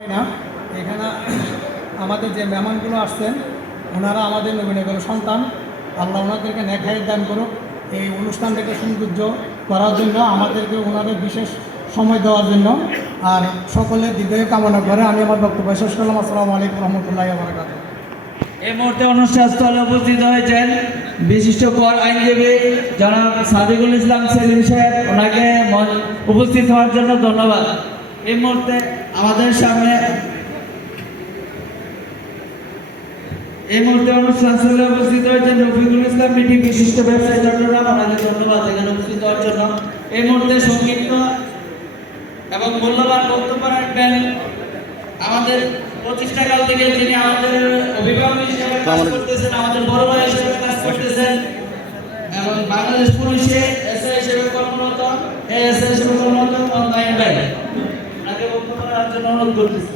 না এখানে আমাদের যে মেহমানগুলো আসছেন ওনারা আমাদের নবীনগরের সন্তান। আল্লাহ ওনাদেরকে নেক হায়াত দান করুক। এই অনুষ্ঠানটাকে সৌন্দর্য করার জন্য আমাদেরকে ওনাদের বিশেষ সময় দেওয়ার জন্য আর সকলের দীর্ঘায়ু কামনা করে আমি আমার বক্তব্য শেষ করলাম। আসসালামু আলাইকুম রহমতুল্লাহি ওয়া বারাকাতুহু। এই মুহূর্তে অনুষ্ঠানস্থলে উপস্থিত হয়েছেন বিশিষ্ট কর আইনজীবী জনাব সাদিকুল ইসলাম সেলিম সাহেব, ওনাকে উপস্থিত হওয়ার জন্য ধন্যবাদ। এই মুহূর্তে আমাদের সামনে অনুষ্ঠানস্থলে উপস্থিত হয়েছেন রফিকুল ইসলাম মিটি বিশিষ্ট ব্যবসায়ী চট্টগ্রাম, ওনাকে ধন্যবাদ এখানে উপস্থিত হওয়ার জন্য। এই মুহূর্তে সংক্ষিপ্ত এবং মূল্যবান বক্তব্য রাখবেন আমাদের প্রতিষ্ঠাকাল থেকে যিনি আমাদের অভিভাবক হিসেবে কাজ করতেছেন, আমাদের বড় ভাই হিসেবে কাজ করতেছেন এবং বাংলাদেশ পুলিশে এসআই হিসেবে কর্মরত, এএসআই হিসেবে কর্মরত মন্দাইন ভাই, তাকে বক্তব্য রাখার জন্য অনুরোধ করতেছি।